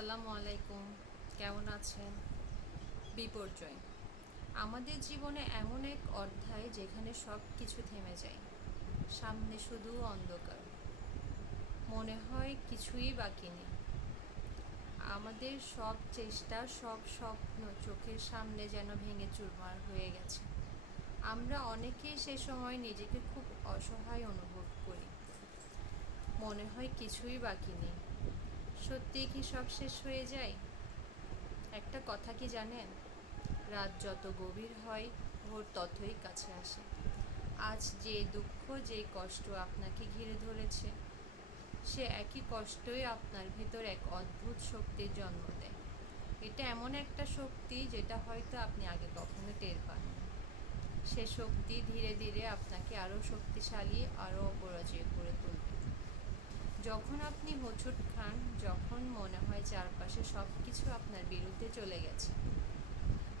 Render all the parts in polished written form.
আসসালামু আলাইকুম। কেমন আছেন? বিপর্যয় আমাদের জীবনে এমন এক অধ্যায় যেখানে সব কিছু থেমে যায়। সামনে শুধু অন্ধকার, মনে হয় কিছুই বাকি নেই। আমাদের সব চেষ্টা, সব স্বপ্ন চোখের সামনে যেন ভেঙে চুরমার হয়ে গেছে। আমরা অনেকেই সে সময় নিজেকে খুব অসহায় অনুভব করি। মনে হয় কিছুই বাকি নেই। সত্যিই কি সব শেষ হয়ে যায়? একটা কথা কি জানেন? রাত যত গভীর হয়, ভোর ততই কাছে আসে। আজ যে দুঃখ, যে কষ্ট আপনাকে ঘিরে ধরেছে, সে একই কষ্টই আপনার ভিতর এক অদ্ভুত শক্তির জন্ম দেয়। এটা এমন একটা শক্তি যেটা হয়তো আপনি আগে কখনো টের পাননি। সে শক্তি ধীরে ধীরে আপনাকে আরও শক্তিশালী, আরও অপরাজয় করে তুলবে। যখন আপনি হোঁচট খান, যখন মনে হয় চারপাশে সব কিছু আপনার বিরুদ্ধে চলে গেছে,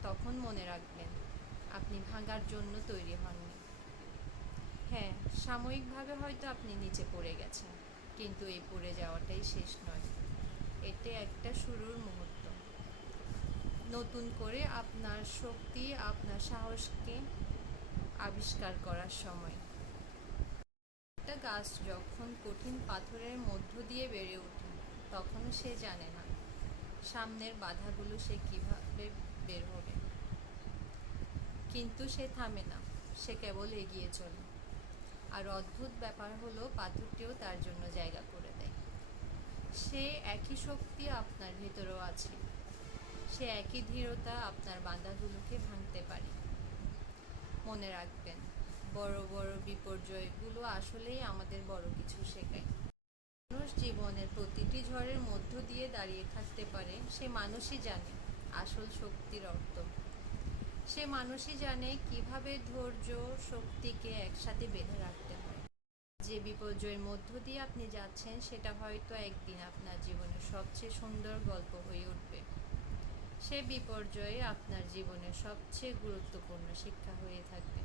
তখন মনে রাখবেন আপনি ভাঙার জন্য তৈরি হননি। হ্যাঁ, সাময়িকভাবে হয়তো আপনি নিচে পড়ে গেছেন, কিন্তু এই পড়ে যাওয়াটাই শেষ নয়। এটা একটা শুরুর মুহূর্ত। নতুন করে আপনার শক্তি, আপনার সাহসকে আবিষ্কার করার সময়। একটা গাছ যখন কঠিন পাথরের মধ্য দিয়ে বেড়ে ওঠে, তখনও সে জানে না সামনের বাধাগুলো সে কিভাবে বের হবে। কিন্তু সে থামে না, সে কেবল এগিয়ে চলে। আর অদ্ভুত ব্যাপার হলো, পাথরটিও তার জন্য জায়গা করে দেয়। সে একই শক্তি আপনার ভেতরেও আছে। সে একই ধীরতা আপনার বাধাগুলোকে ভাঙতে পারে। মনে রাখবেন, বড় বড় বিপর্যয়গুলো আসলেই আমাদের বড় কিছু শেখায়। মানুষ জীবনের প্রতিটি ঝড়ের মধ্য দিয়ে দাঁড়িয়ে থাকতে পারে, সে মানুষই জানে আসল শক্তির অর্থ। সে মানুষই জানে কিভাবে ধৈর্য শক্তিকে একসাথে বেঁধে রাখতে হয়। যে বিপর্যয়ের মধ্য দিয়ে আপনি যাচ্ছেন, সেটা হয়তো একদিন আপনার জীবনের সবচেয়ে সুন্দর গল্প হয়ে উঠবে। সে বিপর্যয়ে আপনার জীবনের সবচেয়ে গুরুত্বপূর্ণ শিক্ষা হয়ে থাকবে।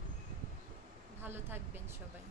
ভালো থাকবেন সবাই।